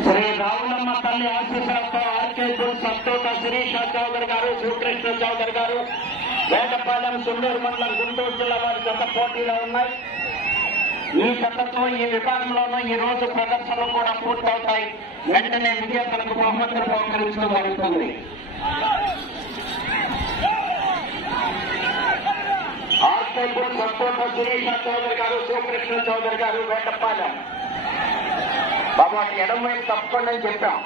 శ్రీ రావులమ్మ తల్లి ఆశీస్సులతో ఆర్కే గుల్ సత్తోట శిరీష చౌదరి గారు, శివకృష్ణ చౌదరి గారు, వేటపాలెం సుండూరు మండలం గుంటూరు జిల్లా వారి జత పోటీలో ఉన్నాయి. ఈ జతతో ఈ విభాగంలోనూ ఈ రోజు ప్రదర్శనలు కూడా పూర్తవుతాయి. వెంటనే విజేతలకు బహుమతులు బహుకరించడం జరుగుతుంది. ఆర్కే గుల్ సత్తోట శిరీష చౌదరి గారు, శివకృష్ణ చౌదరి గారు, వేటపాలెం. బాబు అటు ఎడం వైపు తప్పకుండా అని చెప్పాం.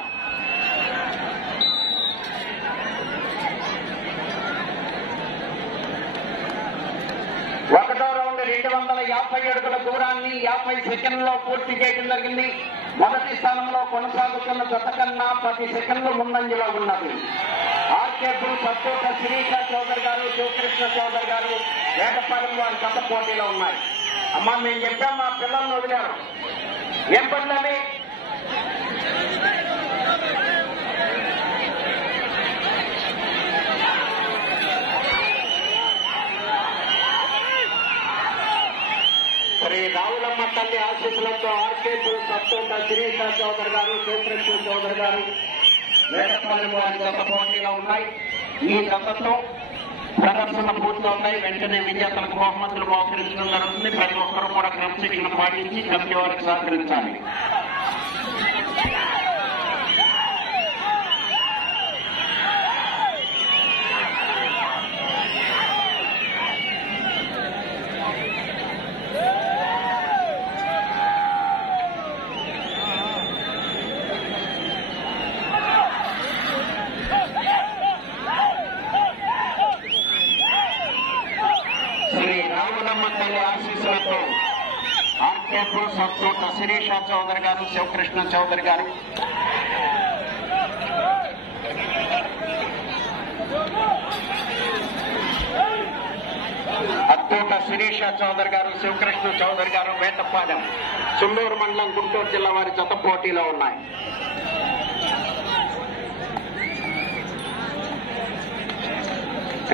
ఒకటో రౌండ్ 250 అడుగుల దూరాన్ని 50 సెకండ్లలో పూర్తి చేయడం జరిగింది. మొదటి స్థానంలో కొనసాగుతున్న జత కన్నా 10 సెకండ్లు ముందంజలో ఉన్నది. ఆర్కే గుల్ సత్తోట శిరీష చౌదరి గారు, శివకృష్ణ చౌదరి గారు, వేటపాలెం వారి జత పోటీలో ఉన్నాయి. అమ్మా మేము చెప్పాం, మా పిల్లల్ని వదిలారు. ఏం పనులవి? శ్రీ రావులమ్మ తల్లి ఆశీస్సులతో ఆర్కే గుల్ సత్తోట శిరీష చౌదరి గారు, శివకృష్ణ చౌదరి గారు, వేటపాలెం వారి జత పోటీలో ఉన్నాయి. ఈ జతతో ప్రదర్శన పూర్తవుతాయి. వెంటనే విజేతలకు బహుమతులు బహుకరించడం జరుగుతుంది. ప్రతి ఒక్కరూ కూడా క్రమశిక్షణ పాటించి కమిటీ వారికి సహకరించాలి. ఆశీస్సులతో ఆర్కే గుల్ సత్తోట శిరీష చౌదరి గారు, శివకృష్ణ చౌదరి గారు, అత్తోట శిరీష చౌదరి గారు, శివకృష్ణ చౌదరి గారు, వేటపాలెం సుండూరు మండలం గుంటూరు జిల్లా వారి జత పోటీలో ఉన్నాయి.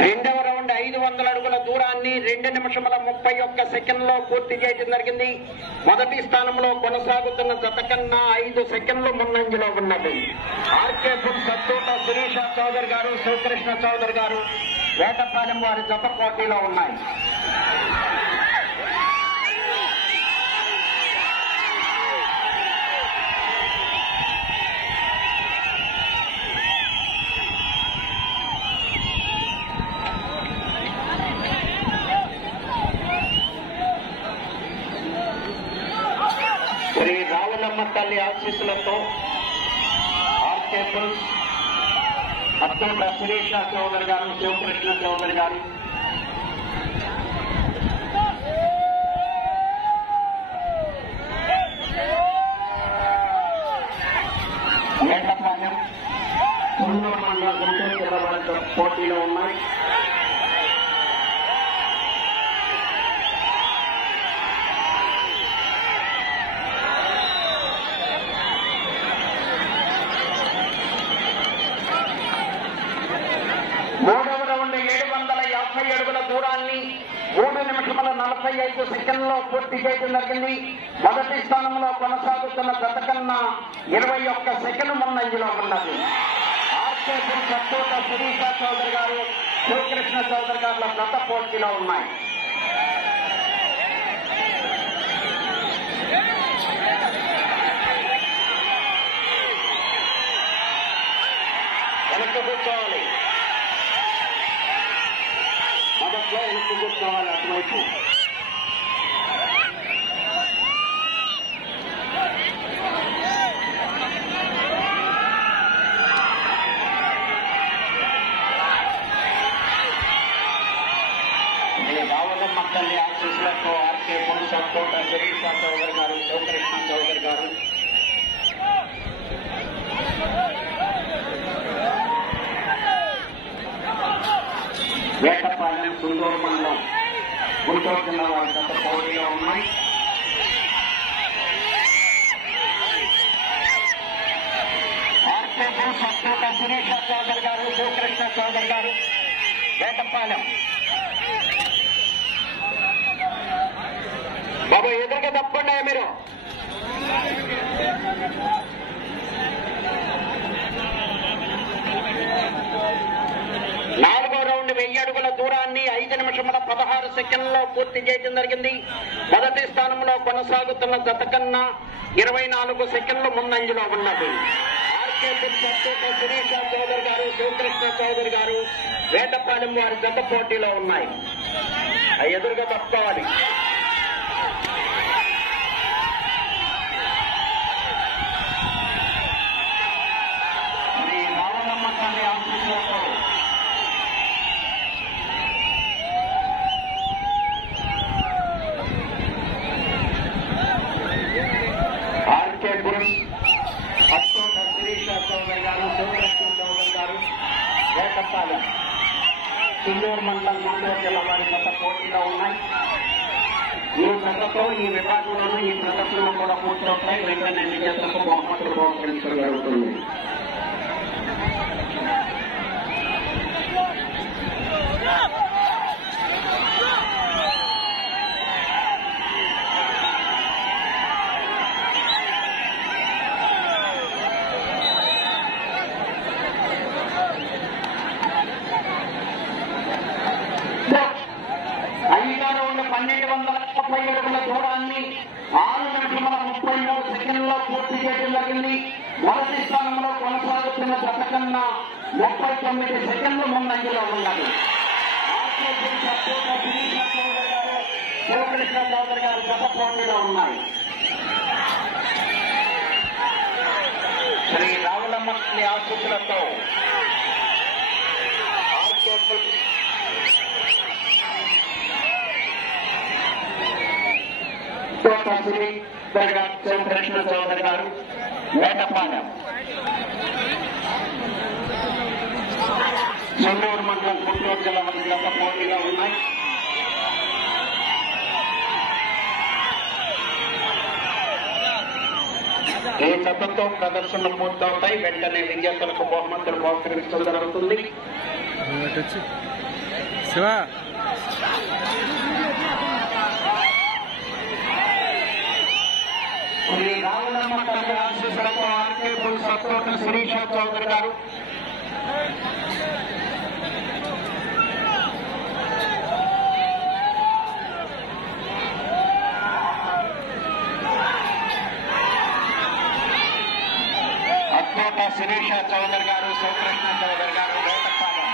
రెండవ రౌండ్ 500 అడుగుల దూరాన్ని 2 నిమిషముల 31 సెకండ్లో పూర్తి చేయడం జరిగింది. మొదటి స్థానంలో కొనసాగుతున్న జత కన్నా 5 సెకండ్లు ముందంజలో ఉన్నది. ఆర్కే గుల్ సత్తోట శిరీష చౌదరి గారు, శివకృష్ణ చౌదరి గారు, వేటపాలెం వారి జత పోటీలో ఉన్నాయి. శ్రీ రావులమ్మ తల్లి ఆశీస్సులతో ఆర్కే గుల్ అత్తోట శిరీష చౌదరి గారు, శివకృష్ణ చౌదరి గారు, వేటపాలెం సుండూరు మండలం గుంటూరు జిల్లా వారితో పోటీలో ఉన్నాయి. మూడవ రౌండ్ 750 అడుగుల దూరాన్ని 3 నిమిషముల 45 సెకండ్లో పూర్తి చేయడం జరిగింది. మొదటి స్థానంలో కొనసాగుతున్న జత కన్నా 21 సెకండ్ ముందంజలో ఉన్నది. ఆర్కే గుల్ సత్తోట శిరీష చౌదరి గారు, శివకృష్ణ చౌదరి గారుల జత పోటీలో ఉన్నాయి. వెనక్కి కూర్చోవాలి, మొదట్లో వెనక్కి కూర్చోవాలి అటువైపు. రావులమ్మ తల్లి ఆశీస్సులతో ఆర్కే గుల్ సత్తోట శిరీష చౌదరి గారు, శివకృష్ణ చౌదరి గారు, వేటపాలెం సుండూరు మండలం గుంటూరు జిల్లా వారి గత పోటీలో ఉన్నాయి. ఆర్కే గుల్ సత్తోట శిరీష చౌదరి గారు, శివకృష్ణ చౌదరి గారు, వేటపాలెం. బాబా ఎదురుగా తప్పండి మీరు. సెకండ్లో పూర్తి చేయడం జరిగింది. మొదటి స్థానంలో కొనసాగుతున్న జత కన్నా 24 సెకండ్లు ముందంజలో ఉన్నది. శిరీష చౌదరి గారు, శివకృష్ణ చౌదరి గారు, వేటపాలెం వారి జత పోటీలో ఉన్నాయి. ఎదురుగా తప్పుకోవాలి. ఆర్కే గురుస్, అత్తోట శిరీష చౌదరి గారు, శివకృష్ణ చౌదరి గారు, వేటపాలెం, చిన్నూరు మండలం గుంటూరు జిల్లా వారి జత పోటీలో ఉన్నాయి. ఈ జతతో ఈ విభాగంలోనూ ఈ ప్రదర్శనలో కూడా పూర్తవుతాయి. వెంటనే విజేతలకు బహుమతులు బహుకరించడం జరుగుతుంది. ఐదారు 1230 అడుగుల దూరాన్ని 6 నిమిషముల 33 సెకండ్లలో పూర్తి చేయడం జరిగింది. మొదటి స్థానంలో కొనసాగుతున్న జత కన్నా 39 సెకండ్లు ముందంజలో ఉన్నది. శివకృష్ణ చౌదరి గారు జత పోటీలో ఉన్నాయి. శ్రీ రావులమ్మ ఆశీస్సులతో శివకృష్ణ చౌదరి గారు, వేటపాలెం, చెన్నూరు మండలం గుంటూరు జిల్లా వారి జత పోటీలో ఉన్నాయి. ఈ జతతో ప్రదర్శనలు పూర్తవుతాయి. వెంటనే విజేతలకు బహుమతులు బహుకరించడం జరుగుతుంది. శ్రీ రావులమ్మ తల్లి ఆశీస్సులతో ఆర్కే పుల్స్ అత్తోట శిరీష చౌదరి గారు, అత్తోట శిరీష చౌదరి గారు, శివకృష్ణ చౌదరి గారు, వేటపాలెం,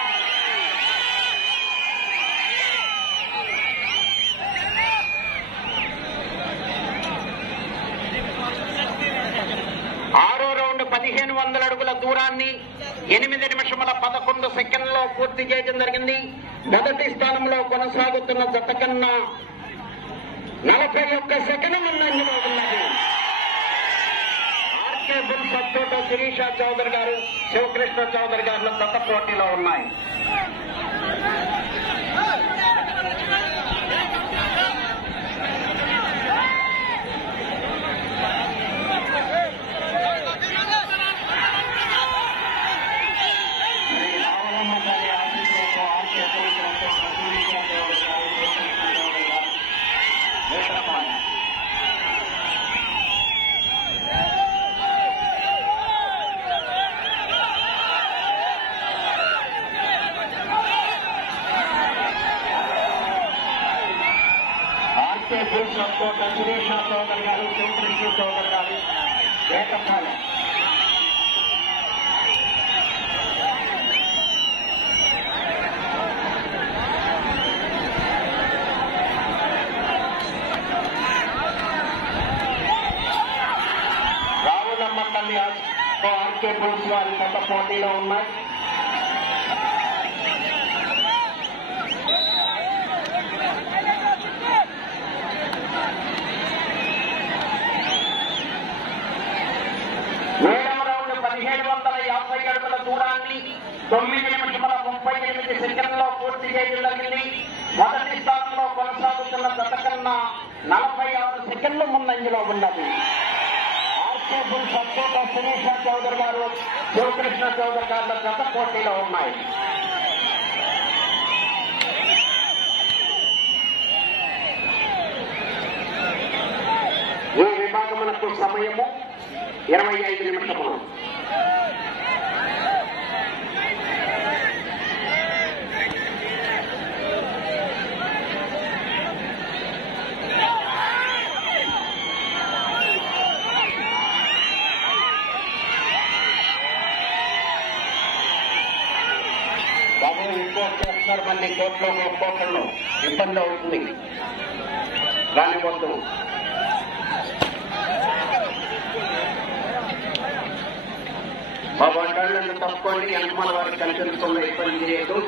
ఆరో రౌండ్ 1500 అడుగుల దూరాన్ని 8 నిమిషముల 11 సెకండ్లలో పూర్తి చేయడం జరిగింది. మొదటి స్థానంలో కొనసాగుతున్న జత కన్నా 41 సెకండ్ల ముందంజలో ఉన్నది. ఆర్కే బుల్స్ అత్తోట శిరీష చౌదరి గారు, శివకృష్ణ చౌదరి గారు జత పోటీలో ఉన్నాయి. ఆర్కే బుల్స్ అత్తోట శిరీష చౌదరి గారు, శివకృష్ణ చౌదరి గారు, వేటపాలెం, రావులమ్మ తల్లి ఆర్కే బుల్స్ వారి జత పోటీలో ఉన్నాయి. ఏడవ రౌండ్ 1750 అడుగుల దూరాన్ని 9 నిమిషముల 38 సెకండ్లలో పూర్తి చేయడం జరిగింది. మొదటి స్థానంలో కొనసాగుతున్న జత కన్నా 46 సెకండ్లు ముందంజలో ఉన్నది. ఆర్కే బుల్స్ అత్తోట శిరీష చౌదరి గారు, శివకృష్ణ చౌదరి గారుల జత పోటీలో ఉన్నాయి. ఈ విభాగమునకు సమయము 25 నిమిషములు. కోట్ల మంది కోట్లలో ఇబ్బంది అవుతుంది. రానివ్వద్దు. బాబు అంటాళ్ళు తప్పుకోండి, వెనకమాల వారికి కనిపించకుండా ఇబ్బంది చేయదు.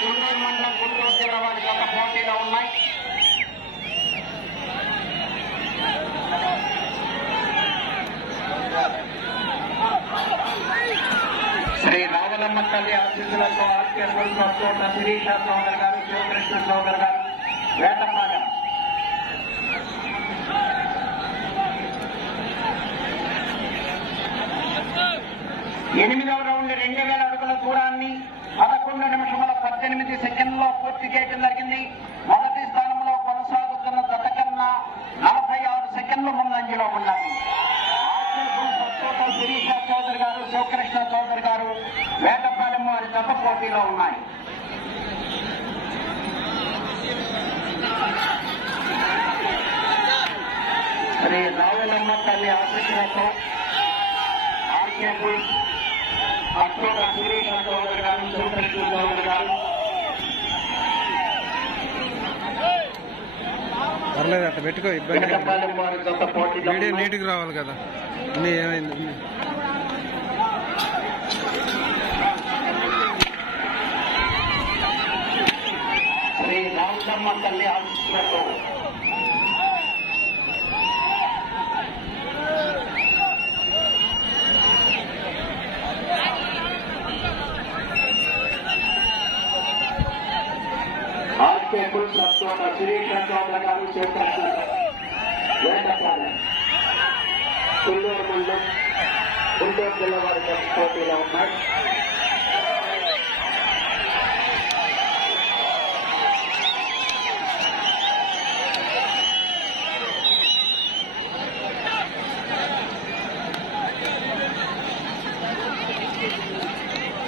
చుండూరు మండలం గుంటూరు జిల్లా వారి గత పోటీలో ఉన్నాయి. శ్రీ రావలమ్మ తల్లి ఆశీస్సులతో ఆర్కేశ్వర శిరీష చౌదరి గారు, శివకృష్ణ చౌదరి గారు, వేటపాలెం. ఎనిమిదవ రౌండ్ 2000 అడుగుల దూరాన్ని 11 నిమిషముల 18 సెకండ్లో పూర్తి చేయడం జరిగింది. మొదటి స్థానంలో కొనసాగుతున్న జత కన్నా 46 సెకండ్లు ముందంజలో ఉన్నది. శిరీష చౌదరి గారు, శివకృష్ణ చౌదరి గారు, వేటపాలెం వారి జత పోటీలో ఉన్నాయి. శ్రీ రావులమ్మ తల్లి ఆశీస్సులతో ఆర్కేపుల్ శిరీష చౌదరి గారు, శివకృష్ణ చౌదరి గారు. పర్లేదు, అట్లా పెట్టుకో, ఇబ్బంది. వేటపాలెం వారి జత పోటీలో వీడియో నీట్గా రావాలి కదా. ఏమైంది? శ్రీ రావులమ్మ తల్లి ఆశీస్సులతో ఆర్కేపుల్ శిరీష చౌదరి గారు, శివకృష్ణ, వేటపాలెం, చుండూరు మండలం గుంటూరు జిల్లా వారి పోటీలో ఉన్నాయి.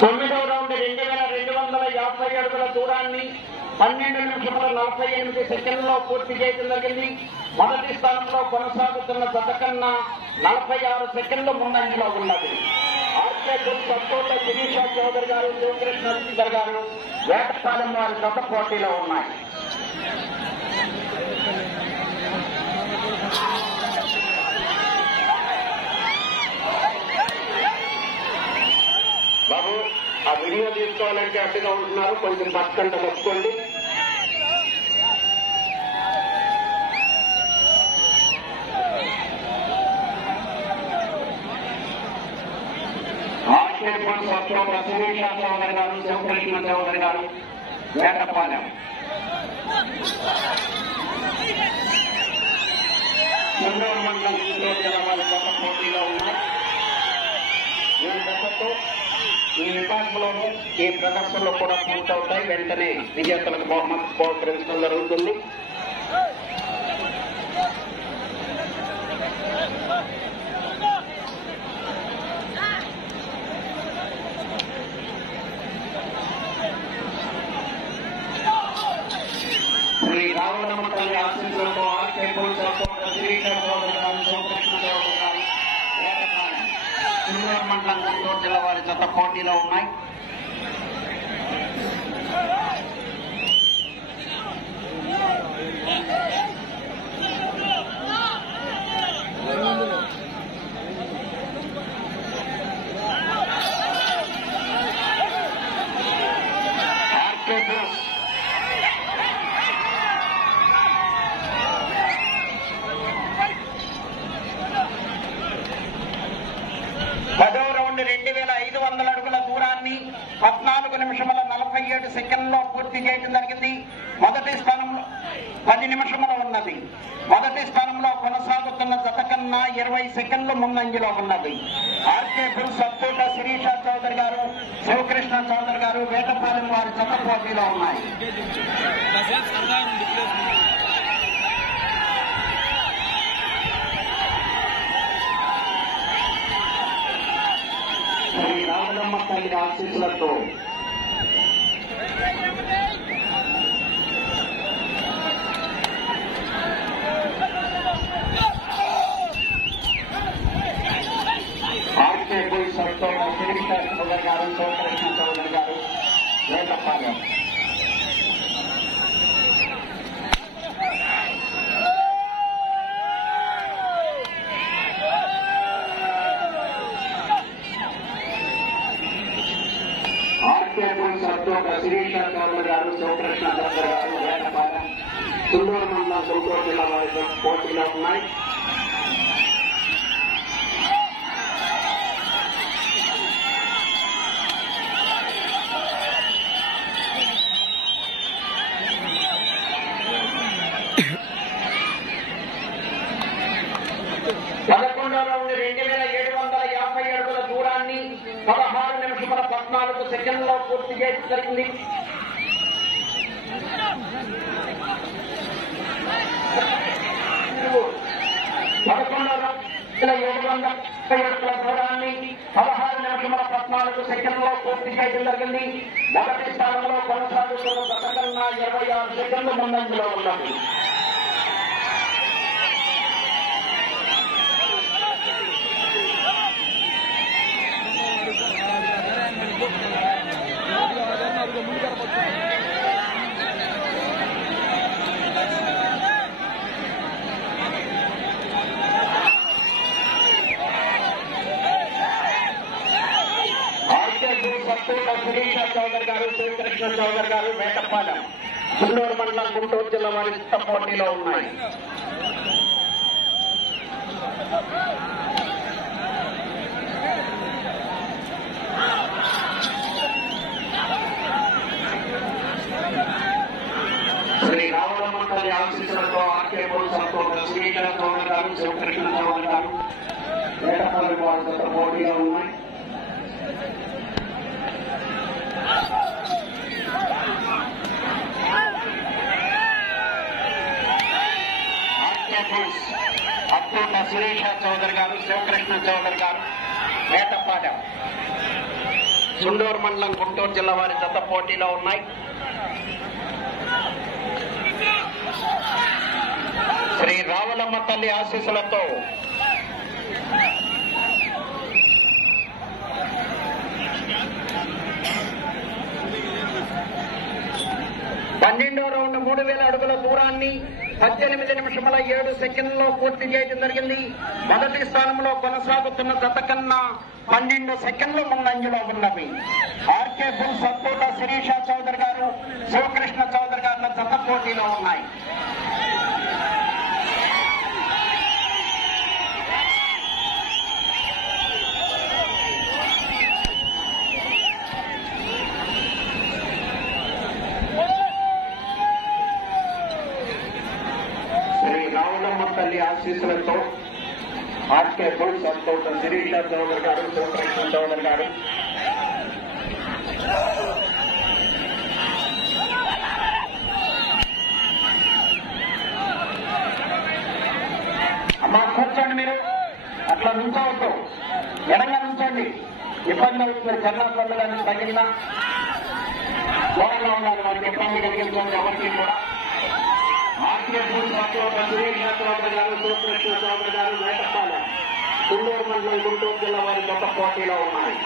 తొమ్మిదవ రౌండ్ 2250 అడుగుల దూరాన్ని 12 నిమిషముల 48 సెకండ్లో పూర్తి చేయడం జరిగింది. మొదటి స్థానంలో కొనసాగుతున్న జత కన్నా 46 సెకండ్లు ముందంజలో ఉన్నది. ఆర్కేపుల్ సత్తోట శిరీష చౌదరి గారు, శివకృష్ణ చౌదరి గారు, వేటపాలెం వారి జత పోటీలో ఉన్నాయి. బాబు, ఆ వీడియో తీసుకోవాలంటే అడ్డుగా ఉంటున్నారు, కొంచెం పక్కన తప్పుకోండి. శిరీష చౌదరి గారు, శివకృష్ణ చౌదరి గారు, వేటపాలెం. చుండూరు మండలం గుంటూరు జిల్లా వారి గత పోటీలో ఉన్నాయి. ఈ దశతో ఈ విభాగంలోనూ ఈ ప్రదర్శనలో కూడా పూర్తవుతాయి. వెంటనే విజేతలకు బహుమతి బహుకరించడం జరుగుతుంది. శ్రీ రావులమ్మ తల్లి ఆశీస్సులతో ఆర్కేపుల్ శిరీష చౌదరి గారు, శివకృష్ణ చౌదరి గారు, వేటపాలెం, చుండూరు మండలం గుంటూరు జిల్లా వారి జత పోటీలో ఉన్నాయి. పదవ రౌండ్ 2500 అడుగుల దూరాన్ని 14 నిమిషముల 47 సెకండ్లో పూర్తి చేయడం జరిగింది. మొదటి స్థానంలో 10 నిమిషముల ఉన్నది. మొదటి స్థానంలో కొనసాగుతున్న జత కన్నా 20 సెకండ్లు ముందంజలో ఉన్నది. ఆర్కేపుల్ సత్తోట శిరీష చౌదరి గారు, శివకృష్ణ చౌదరి గారు, వేటపాలెం వారి జత పోటీలో ఉన్నాయి. శ్రీ రావులమ్మ తల్లి ఆశీస్సులతో ఆర్కే గుంటూరు జిల్లా వారి పోటీలో ఉన్నాయి. పదకొండవ రౌండ్ 2750 అడుగుల దూరాన్ని 16 నిమిషముల 14 సెకండ్లో పూర్తి చేయడం జరిగింది. పదకొండవ రౌండ్ 2750 అడుగుల దూరాన్ని 16 నిమిషముల 14 సెకండ్లో పూర్తి చేయడం జరిగింది. మొదటి స్థానంలో కొనసాగుతున్న గత కన్నా 26 సెకండ్లు ముందంజలో ఉన్నది. శిరీష చౌదరి గారు, శివకృష్ణ చౌదరి గారు, వేటపాలెం, చిన్నూరు మండలం, గుంటూరు జిల్లా వారి పోటీలో ఉన్నాయి. శ్రీ రావులమ్మ తల్లి ఆశీస్సులతో ఆర్కే సంతోష శిరీష చౌదరి గారు, శివకృష్ణ చౌదరి గారు, వేటపాలెం వారి పోటీలో ఉన్నాయి. అత్తూట శిరీష చౌదరి గారు, శివకృష్ణ చౌదరి గారు, వేటపాలెం, సుండూరు మండలం, గుంటూరు జిల్లా వారి జత పోటీలో ఉన్నాయి. శ్రీ రావులమ్మ తల్లి ఆశీస్సులతో పన్నెండో రౌండ్ 3000 అడుగుల దూరాన్ని 18 నిమిషముల 7 సెకండ్లో పూర్తి చేయడం జరిగింది. మొదటి స్థానంలో కొనసాగుతున్న జత కన్నా 12 సెకండ్లు ముందంజలో ఉన్నవి. ఆర్కే బుల్ సత్తూట శిరీష చౌదరి గారు, శివకృష్ణ చౌదరి గారుల జత పోటీలో ఉన్నాయి. తల్లి ఆశీస్సులతో ఆర్కే బుల్ సత్తూట శిరీష చౌదరి గారు, శివకృష్ణ చౌదరి గారు, అమ్మా కూర్చోండి. మీరు అట్లా నుంచోవద్దు, ఎడంగా నుంచోండి. ఇబ్బంది అవుతుంది. చర్నాపల్లి కానీ తగిలిన దూరంగా ఉండాలి. వారికి ఇబ్బంది కలిగించండి ఎవరికి కూడా. ఆర్కే బుల్ సత్తూట శిరీష చౌదరి గారు, శివకృష్ణ చౌదరి గారు, వేటపాలెం, సుండూరు మండలం, గుంటూరు జిల్లా వారి గొప్ప పోటీలో ఉన్నాయి.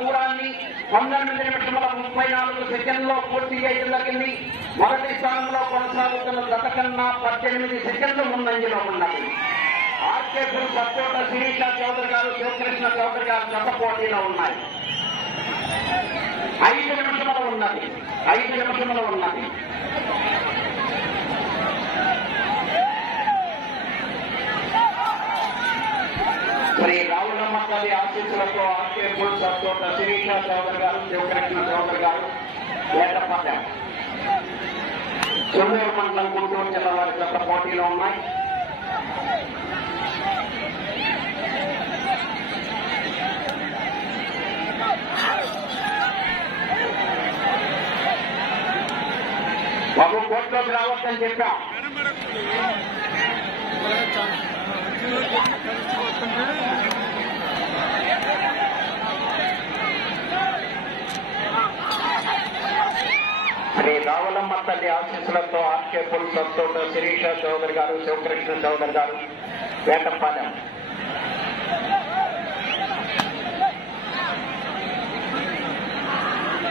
దూరాన్ని 19 నిమిషముల 34 సెకండ్లో పూర్తి చేయడం జరిగింది. మొదటి స్థానంలో కొనసాగుతున్న గత కన్నా 18 సెకండ్లు ముందంజలో ఉన్నది. ఆర్కే బుల్ సత్తూట శిరీష చౌదరి గారు, శివకృష్ణ చౌదరి గారు గత పోటీలో ఉన్నాయి. 5 నిమిషములు ఉన్నది. శ్రీ రావులమ్మ తల్లి ఆశీస్సులతో ఆర్కే బుల్ సత్తూట శిరీష చౌదరి గారు, శివకృష్ణ చౌదరి గారు, వేటపాలెం, సుండూరు మండలం, గుంటూరు జిల్లా వారి గత పోటీలో ఉన్నాయి. బాబు కోర్టులోకి రావచ్చని చెప్పాం. శ్రీ రావులమ్మ తల్లి ఆశీస్సులతో ఆర్కే బుల్ సత్తూట శిరీష చౌదరి గారు, శివకృష్ణ చౌదరి గారు, వేటపాలెం,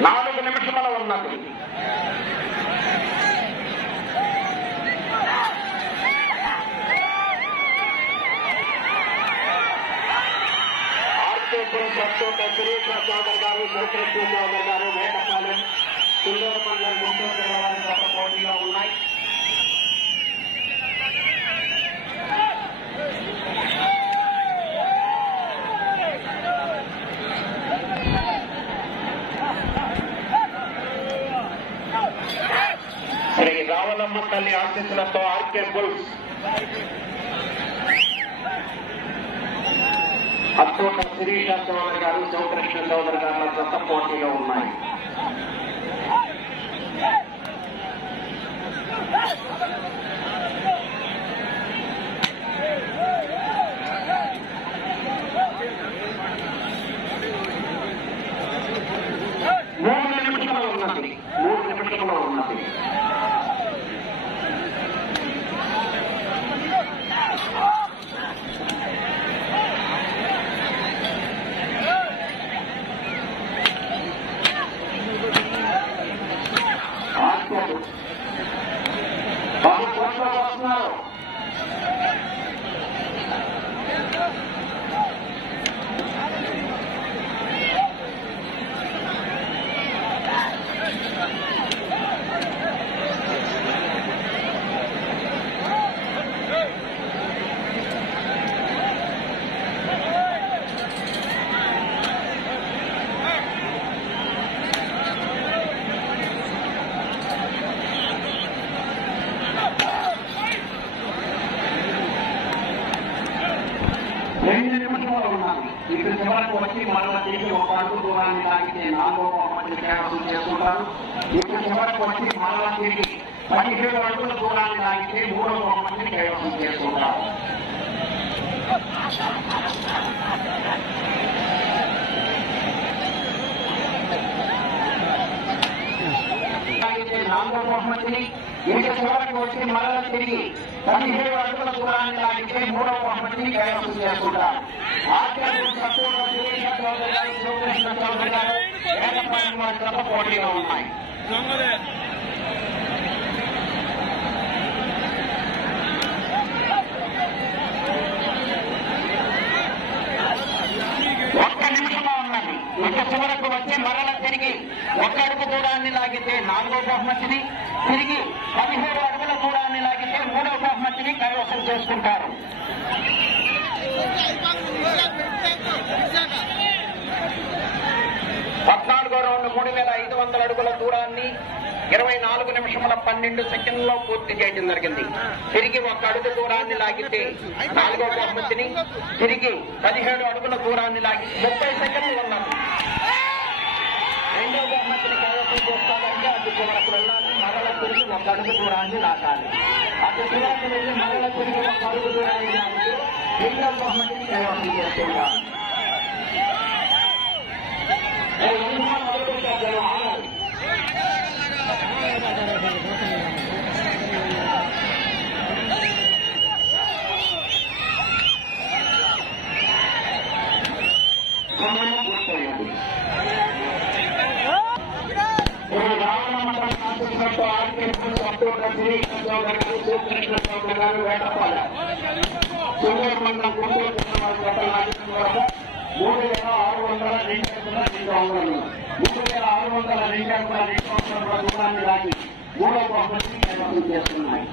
4 నిమిషాలు ఉన్నది. సురేష్ చౌదరి గారు, శివకృష్ణ చౌదరి గారు, వేటపాలెం కుందూరు మండలం గుంటూరు జిల్లా వారి గత పోటీలో ఉన్నాయి. శ్రీ రావలమ్మ తల్లి ఆశీస్సులతో ఆర్కే బుల్స్ అత్తోట శిరీష చౌదరి గారు, శివకృష్ణ చౌదరి గారు గత పోటీలో ఉన్నాయి. మూడు నిమిషంలో ఉన్నది. బాబు కోట్లో వస్తున్నారు. ఇక్కడ చివరకు వచ్చి మరలా తిరిగి ఒక అడుగు దూరాన్ని తాగితే 4వ బహుమతిని కైవసం చేసుకుంటారు. ఇక్కడ చివరకు వచ్చి మరలా తిరిగి 17 అడుగుల దూరాన్ని తాగితే 3వ బహుమతిని కైవసం చేసుకుంటారు. నాలుగో బహుమతిని ఇంకా చివరకు వచ్చి మరలా తిరిగి 17 అడుగుల దూరాన్ని తాగితే 3వ బహుమతిని కైవసం చేసుకుంటారు. పోటీలో ఉన్నాయి. ఒక్క నిమిషంలో ఉన్నది. ఇక చివరకు వచ్చి మరల తిరిగి 1 అడుగు దూరాన్ని లాగితే 4వ బహుమతిని, తిరిగి 17 అడుగుల దూరాన్ని లాగితే 3వ బహుమతిని కైవసం చేసుకుంటారు. 14వ రౌండ్ 3500 అడుగుల దూరాన్ని 24 నిమిషముల 12 సెకండ్లలో పూర్తి చేయడం జరిగింది. తిరిగి 1 అడుగు దూరాన్ని లాగితే 4వ బహుమతిని, తిరిగి 17 అడుగుల దూరాన్ని లాగి 30 సెకండ్లు ఉన్నది. 2వ బహుమతిని కైవసం చేసుకోవాలంటే అటు చివరకు వెళ్ళాలి, మరల తిరిగి 1 అడుగు దూరాన్ని లాగాలి. అటు చివరకు వెళ్ళి మరల తిరిగి 1 అడుగు దూరాన్ని లాగితే 2వ బహుమతిని కైవసం చేసుకుంటారు. శివకృష్ణ చౌదరి గారు, వేటపాలెం కుందూరు మండలం గుంటూరు జిల్లా వారి గత 3602 దూరాన్ని దాటి 3వ బహుమతిని కైవసం చేస్తున్నాయి.